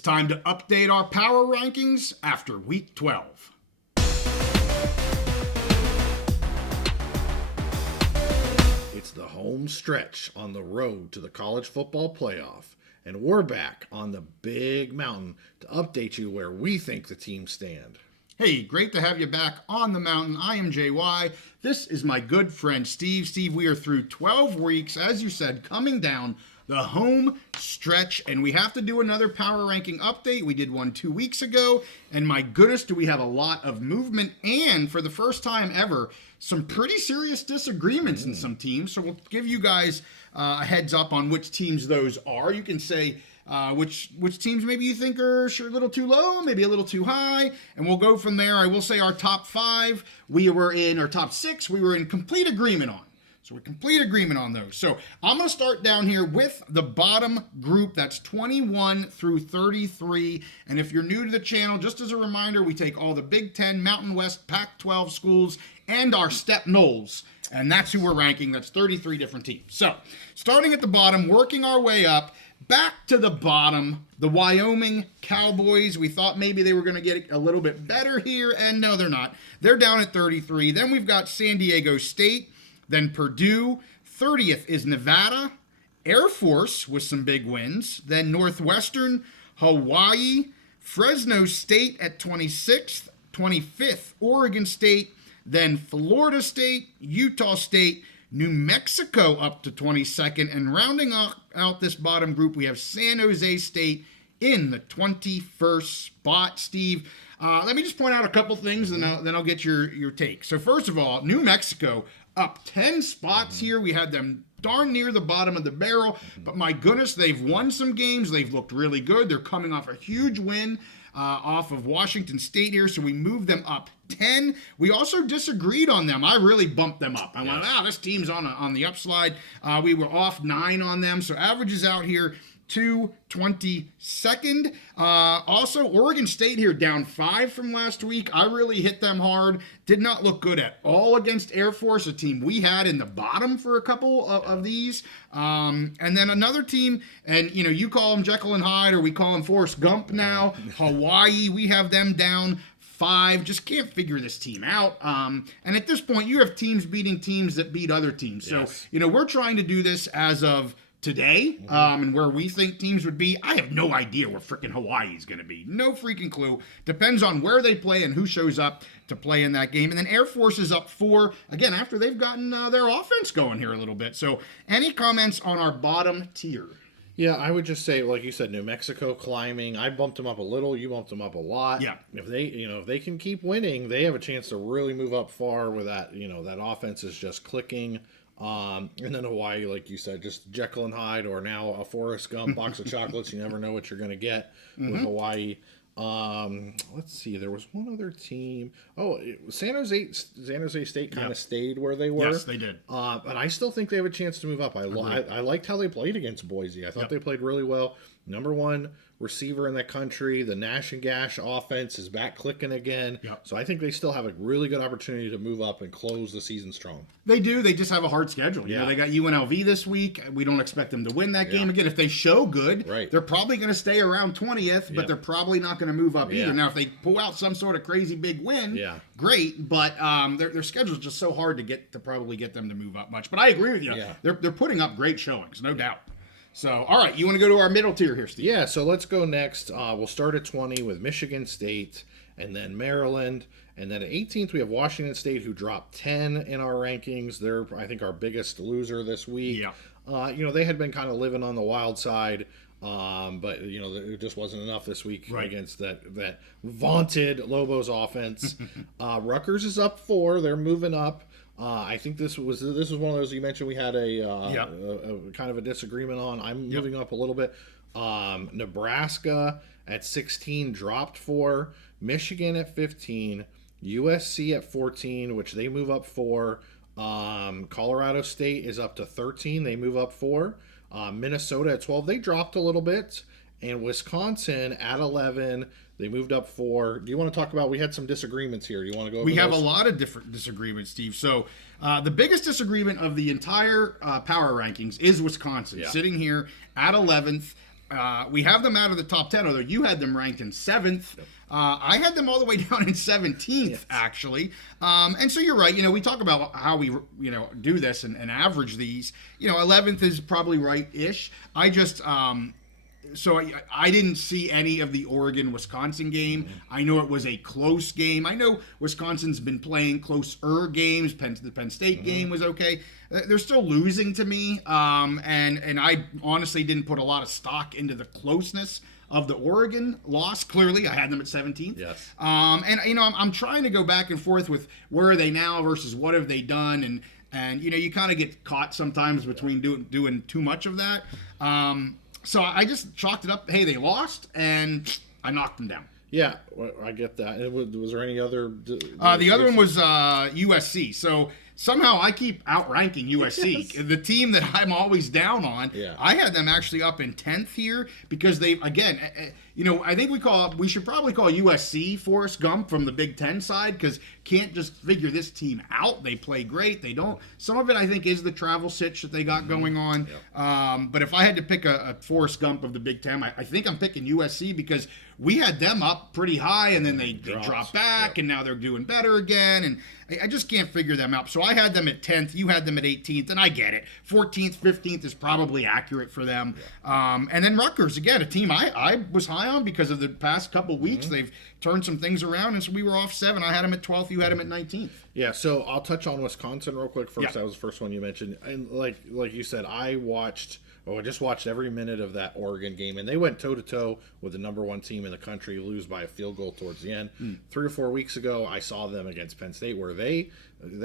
It's time to update our power rankings after week 12. It's the home stretch on the road to the college football playoff, and we're back on the big mountain to update you where we think the teams stand. Hey, great to have you back on the mountain. I am JY. This is my good friend Steve. Steve, we are through 12 weeks, as you said, coming down the home stretch, and we have to do another power ranking update. We did one 2 weeks ago, and my goodness, do we have a lot of movement, and for the first time ever, some pretty serious disagreements in some teams. So we'll give you guys a heads up on which teams those are. You can say which teams maybe you think are a little too low, maybe a little too high, and we'll go from there. I will say our top 5, our top 6, we were in complete agreement on. So we're complete agreement on those. So I'm going to start down here with the bottom group. That's 21 through 33. And if you're new to the channel, just as a reminder, we take all the Big Ten, Mountain West, Pac-12 schools, and our Step Knolls. And that's who we're ranking. That's 33 different teams. So starting at the bottom, working our way up, back to the bottom, the Wyoming Cowboys. We thought maybe they were going to get a little bit better here, and no, they're not. They're down at 33. Then we've got San Diego State. Then Purdue. 30th is Nevada. Air Force with some big wins. Then Northwestern, Hawaii, Fresno State at 26th. 25th, Oregon State. Then Florida State, Utah State, New Mexico up to 22nd. And rounding out this bottom group, we have San Jose State in the 21st spot. Steve, let me just point out a couple things, and then I'll get your take. So first of all, New Mexico up 10 spots here. We had them darn near the bottom of the barrel, but my goodness, they've won some games. They've looked really good. They're coming off a huge win off of Washington State here, so we moved them up 10. We also disagreed on them. I really bumped them up. I went, this team's on the upslide. We were off 9 on them, so averages out here 222nd. Also, Oregon State here down 5 from last week. I really hit them hard. Did not look good at all against Air Force, a team we had in the bottom for a couple of these. And then another team, and you call them Jekyll and Hyde, or we call them Forrest Gump now. Hawaii, we have them down 5. Just can't figure this team out. And at this point, you have teams beating teams that beat other teams. So, we're trying to do this as of today, and where we think teams would be. I have no idea where freaking Hawaii is going to be. No freaking clue. Depends on where they play and who shows up to play in that game. And then Air Force is up 4, again, after they've gotten their offense going here a little bit. So any comments on our bottom tier? Yeah, I would just say, like you said, New Mexico climbing. I bumped them up a little. You bumped them up a lot. Yeah. If they can keep winning, they have a chance to really move up far where that offense is just clicking. And then Hawaii, like you said, just Jekyll and Hyde, or now a Forrest Gump box of chocolates. You never know what you're going to get with Hawaii. Let's see. There was one other team. San Jose State kind of stayed where they were. Yes, they did. But I still think they have a chance to move up. I liked how they played against Boise. I thought they played really well. Number 1 receiver in the country. The Nash and Gash offense is back clicking again. Yep. So I think they still have a really good opportunity to move up and close the season strong. They do. They just have a hard schedule. They got UNLV this week. We don't expect them to win that game. Again, if they show good, they're probably going to stay around 20th, but they're probably not going to move up either. Now, if they pull out some sort of crazy big win, great, but their schedule is just so hard to probably get them to move up much. But I agree with you. Yeah. They're putting up great showings, no doubt. So, all right, you want to go to our middle tier here, Steve? Yeah, so let's go next. We'll start at 20 with Michigan State, and then Maryland, and then at 18th we have Washington State, who dropped 10 in our rankings. They're, I think, our biggest loser this week. Yeah. They had been kind of living on the wild side, but it just wasn't enough this week against that vaunted Lobos offense. Rutgers is up 4. They're moving up. I think this was one of those you mentioned we had a kind of a disagreement on. I'm moving up a little bit. Nebraska at 16 dropped 4. Michigan at 15. USC at 14, which they move up 4. Colorado State is up to 13. They move up 4. Minnesota at 12. They dropped a little bit. And Wisconsin at 11. They moved up 4. Do you want to talk about, we had some disagreements here. Do you want to go over We have those? a lot of different disagreements, Steve. So the biggest disagreement of the entire power rankings is Wisconsin, sitting here at 11th. we have them out of the top 10, although you had them ranked in 7th. I had them all the way down in 17th, actually. And so you're right. We talk about how we, do this and average these. 11th is probably right-ish. I just... So I didn't see any of the Oregon-Wisconsin game. I know it was a close game. I know Wisconsin's been playing closer games. The Penn State game was okay. They're still losing to me, and I honestly didn't put a lot of stock into the closeness of the Oregon loss. Clearly, I had them at 17th. Yes. And I'm trying to go back and forth with where are they now versus what have they done, and you kind of get caught sometimes between doing too much of that. So I just chalked it up. Hey, they lost, and I knocked them down. Yeah, well, I get that. Was there any other? The other one was USC. So somehow I keep outranking USC, yes. The team that I'm always down on. Yeah. I had them actually up in 10th here because they, again, I think we should probably call USC Forrest Gump from the Big Ten side because can't just figure this team out. They play great. They don't. Some of it I think is the travel sitch that they got going on. Yeah. But if I had to pick a Forrest Gump of the Big Ten, I think I'm picking USC because we had them up pretty high and then they dropped back and now they're doing better again. And I just can't figure them out. So I had them at 10th. You had them at 18th. And I get it. 14th, 15th is probably accurate for them. Yeah. And then Rutgers, again, a team I was high on because of the past couple weeks. They've turned some things around. And so we were off 7. I had them at 12th. You had them at 19th. Yeah, so I'll touch on Wisconsin real quick first. Yeah. That was the first one you mentioned. And like you said, I just watched every minute of that Oregon game, and they went toe-to-toe with the number 1 team in the country, lose by a field goal towards the end. 3 or 4 weeks ago, I saw them against Penn State, where they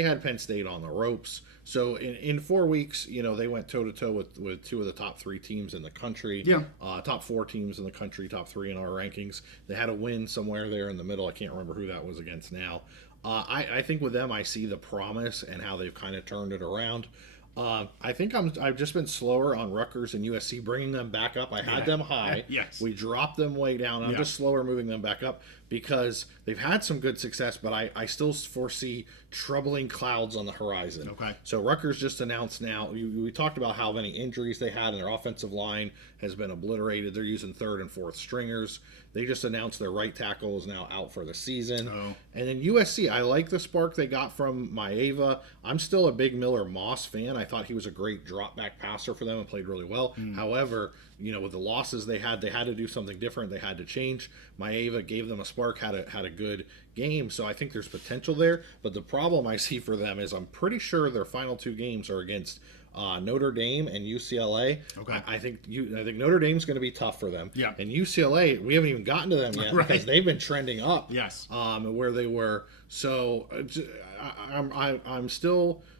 had Penn State on the ropes. So in 4 weeks, they went toe-to-toe with 2 of the top 3 teams in the country. Yeah. Top 4 teams in the country, top 3 in our rankings. They had a win somewhere there in the middle. I can't remember who that was against now. I think with them, I see the promise and how they've kind of turned it around. I think I've just been slower on Rutgers and USC, bringing them back up. I had them high. Yes. We dropped them way down. I'm just slower moving them back up because they've had some good success, but I still foresee troubling clouds on the horizon. Okay. So Rutgers just announced now, we talked about how many injuries they had, and their offensive line has been obliterated. They're using 3rd and 4th stringers. They just announced their right tackle is now out for the season. Oh. And then USC, I like the spark they got from Maeva. I'm still a big Miller Moss fan. I thought he was a great drop back passer for them and played really well. However, with the losses they had to do something different. They had to change. Maeva gave them a spark, had a good game. So I think there's potential there. But the problem I see for them is I'm pretty sure their final 2 games are against Notre Dame and UCLA. Okay. I think Notre Dame's going to be tough for them. Yeah. And UCLA, we haven't even gotten to them yet because they've been trending up. Yes. Where they were. So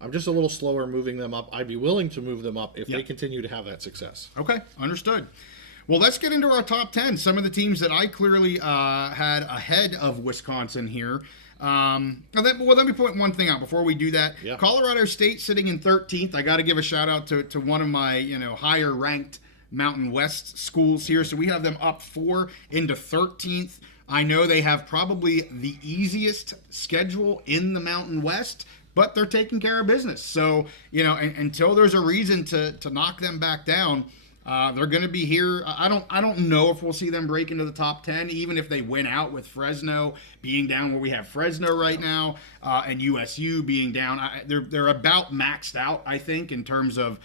I'm just a little slower moving them up. I'd be willing to move them up if they continue to have that success. Okay, understood. Well, let's get into our top 10. Some of the teams that I clearly had ahead of Wisconsin here. Let me point one thing out before we do that. Yeah. Colorado State sitting in 13th. I got to give a shout out to one of my higher ranked Mountain West schools here. So we have them up 4 into 13th. I know they have probably the easiest schedule in the Mountain West, but they're taking care of business. So, until there's a reason to knock them back down, they're going to be here. I don't know if we'll see them break into the top 10, even if they win out with Fresno being down where we have Fresno right now, and USU being down. They're about maxed out, I think, in terms of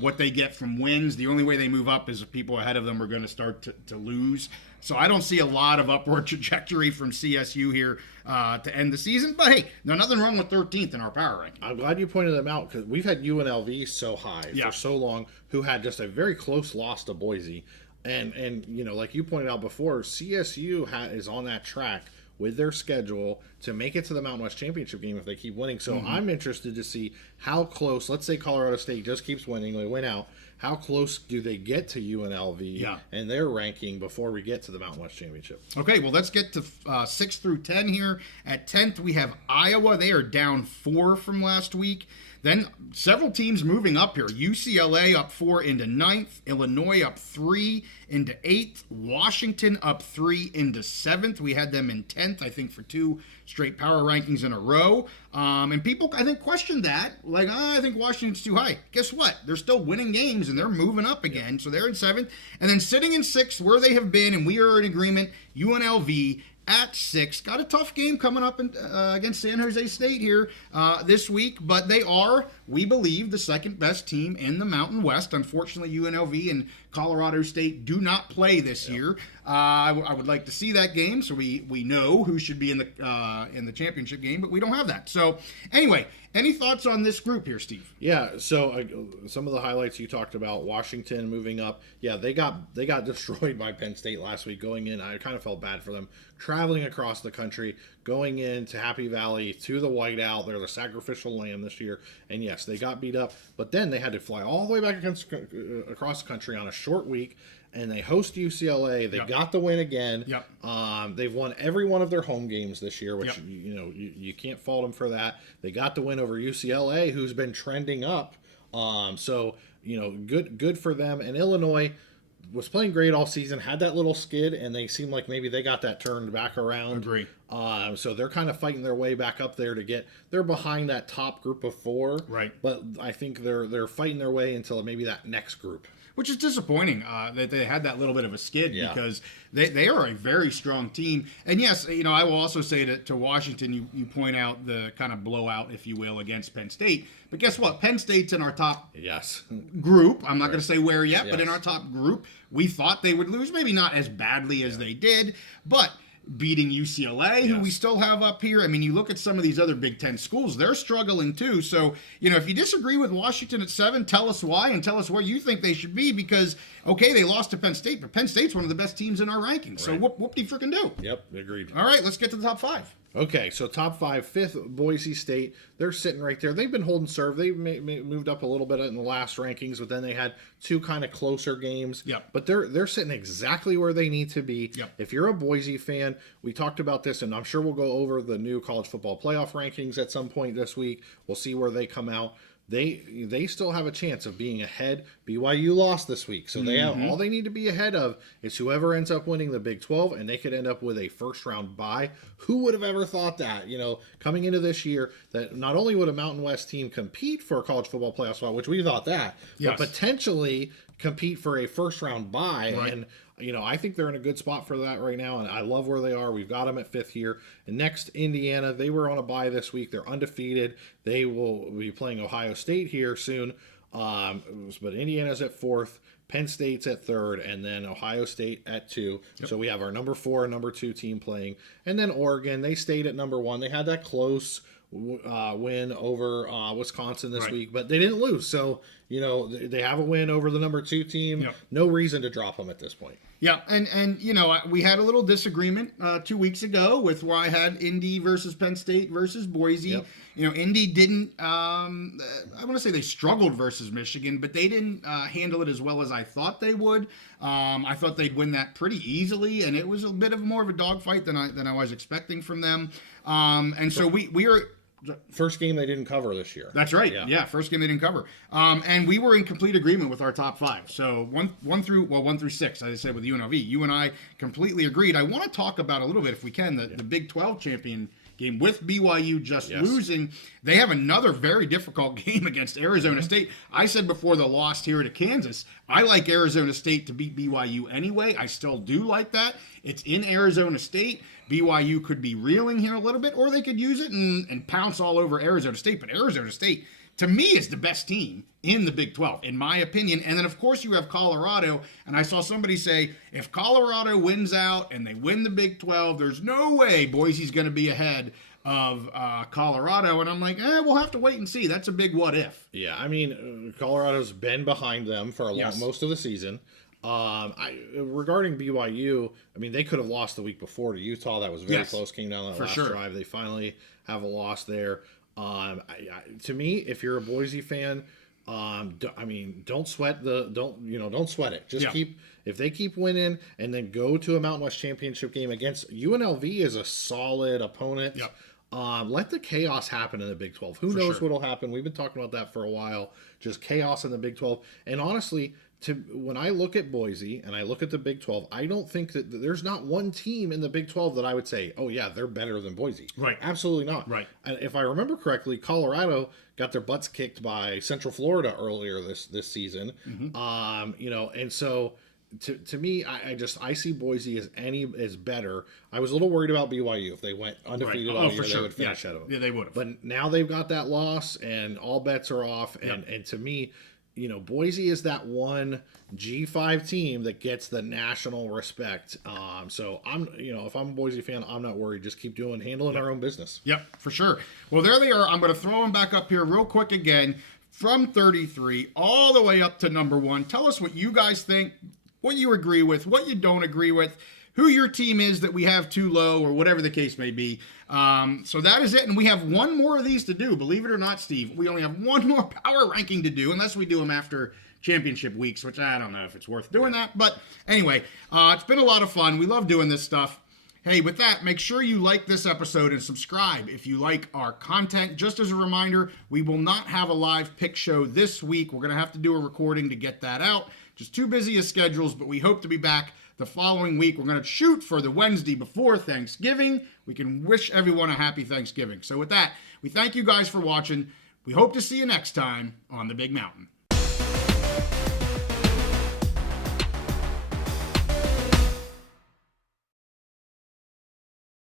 what they get from wins. The only way they move up is if people ahead of them are going to start to lose. So I don't see a lot of upward trajectory from CSU here to end the season. But hey, there's nothing wrong with 13th in our power ranking. I'm glad you pointed them out because we've had UNLV so high for so long, who had just a very close loss to Boise. And like you pointed out before, CSU is on that track with their schedule to make it to the Mountain West Championship game if they keep winning. So I'm interested to see how close, let's say Colorado State just keeps winning, they win out. How close do they get to UNLV and their ranking before we get to the Mountain West Championship? Okay, well, let's get to 6 through 10 here. At 10th, we have Iowa. They are down 4 from last week. Then several teams moving up here. UCLA up 4 into 9th. Illinois up 3 into 8th. Washington up 3 into 7th. We had them in 10th, I think, for 2 straight power rankings in a row. And people, I think, questioned that. Like, I think Washington's too high. Guess what? They're still winning games and they're moving up again. So they're in 7th. And then sitting in 6th, where they have been, and we are in agreement, UNLV at 6. Got a tough game coming up against San Jose State here this week, but they are, we believe, the second best team in the Mountain West. Unfortunately, UNLV and Colorado State do not play this year. I would like to see that game so we know who should be in the championship game, but we don't have that. So anyway, any thoughts on this group here, Steve? Yeah, so some of the highlights you talked about, Washington moving up. Yeah, they got destroyed by Penn State last week going in. I kind of felt bad for them. Traveling across the country, going into Happy Valley to the whiteout. They're the sacrificial lamb this year. And yes, they got beat up. But then they had to fly all the way back across the country on a short week. And they host UCLA. They got the win again. They've won every one of their home games this year, which you can't fault them for that. They got the win over UCLA, who's been trending up. So good for them. And Illinois was playing great all season, had that little skid, and they seem like maybe they got that turned back around. Agree. So they're kind of fighting their way back up there they're behind that top group of 4. Right. But I think they're fighting their way until maybe that next group. Which is disappointing that they had that little bit of a skid because they are a very strong team. And yes, I will also say to Washington, you point out the kind of blowout, if you will, against Penn State. But guess what? Penn State's in our top group. I'm not going to say where yet, but in our top group. We thought they would lose, maybe not as badly as they did, but beating UCLA, who we still have up here. I mean, you look at some of these other Big Ten schools, they're struggling too. So, if you disagree with Washington at 7, tell us why and tell us where you think they should be because, okay, they lost to Penn State, but Penn State's one of the best teams in our rankings. Right. So whoop-de-frickin' do. Yep, agreed. All right, let's get to the top 5. Okay, so top 5, 5th, Boise State. They're sitting right there. They've been holding serve. They moved up a little bit in the last rankings, but then they had 2 kind of closer games. Yep. But they're sitting exactly where they need to be. Yep. If you're a Boise fan, we talked about this, and I'm sure we'll go over the new college football playoff rankings at some point this week. We'll see where they come out. They still have a chance of being ahead. BYU lost this week, so they have all they need to be ahead of is whoever ends up winning the Big 12, and they could end up with a first-round bye. Who would have ever thought that, coming into this year, that not only would a Mountain West team compete for a college football playoff spot, which we thought that, but potentially compete for a first-round bye, and I think they're in a good spot for that right now, and I love where they are. We've got them at 5th here. And next, Indiana. They were on a bye this week. They're undefeated. They will be playing Ohio State here soon. But Indiana's at 4th. Penn State's at 3rd, and then Ohio State at 2. Yep. So we have our number 4 and number 2 team playing. And then Oregon, they stayed at number 1. They had that close win over Wisconsin this week, but they didn't lose. So, they have a win over the number 2 team. Yep. No reason to drop them at this point. Yeah, and we had a little disagreement 2 weeks ago with where I had Indy versus Penn State versus Boise. Yep. Indy didn't, I want to say they struggled versus Michigan, but they didn't handle it as well as I thought they would. I thought they'd win that pretty easily, and it was a bit of more of a dogfight than I was expecting from them. And so we are... First game they didn't cover this year. That's right. Yeah, first game they didn't cover. And we were in complete agreement with our top 5. So 1 through 6, as I said with UNLV. You and I completely agreed. I want to talk about a little bit, if we can, the Big 12 champion game with BYU just losing. They have another very difficult game against Arizona State. I said before the loss here to Kansas, I like Arizona State to beat BYU anyway. I still do like that. It's in Arizona State. BYU could be reeling here a little bit, or they could use it and pounce all over Arizona State. But Arizona State, to me, is the best team in the Big 12, in my opinion. And then, of course, you have Colorado. And I saw somebody say, if Colorado wins out and they win the Big 12, there's no way Boise's going to be ahead of Colorado. And I'm like, we'll have to wait and see. That's a big what if. Yeah, I mean, Colorado's been behind them for most of the season. Regarding BYU, I mean, they could have lost the week before to Utah. That was very close. Came down that last drive. They finally have a loss there. To me, if you're a Boise fan, don't sweat don't sweat it. Just if they keep winning and then go to a Mountain West championship game against UNLV is a solid opponent. Yep. Let the chaos happen in the Big 12. Who knows what'll happen? We've been talking about that for a while. Just chaos in the Big 12. And honestly, when I look at Boise and I look at the Big 12, I don't think that there's not one team in the Big 12 that I would say, oh yeah, they're better than Boise. Right. Absolutely not. Right. And if I remember correctly, Colorado got their butts kicked by Central Florida earlier this season. And so to me, I see Boise as better. I was a little worried about BYU. If they went undefeated all year, they would finish ahead of them. Yeah, they would have. But now they've got that loss, and all bets are off. And to me, Boise is that one G5 team that gets the national respect. So if I'm a Boise fan, I'm not worried. Just keep handling our own business. Yep, for sure. Well, there they are. I'm going to throw them back up here real quick again from 33 all the way up to number 1. Tell us what you guys think, what you agree with, what you don't agree with, who your team is that we have too low, or whatever the case may be. So that is it. And we have one more of these to do. Believe it or not, Steve, we only have one more power ranking to do, unless we do them after championship weeks, which I don't know if it's worth doing that. But anyway, it's been a lot of fun. We love doing this stuff. Hey, with that, make sure you like this episode and subscribe if you like our content. Just as a reminder, we will not have a live pick show this week. We're going to have to do a recording to get that out. Just too busy as schedules, but we hope to be back the following week. We're going to shoot for the Wednesday before Thanksgiving. We can wish everyone a happy Thanksgiving. So with that, we thank you guys for watching. We hope to see you next time on the Big Mountain.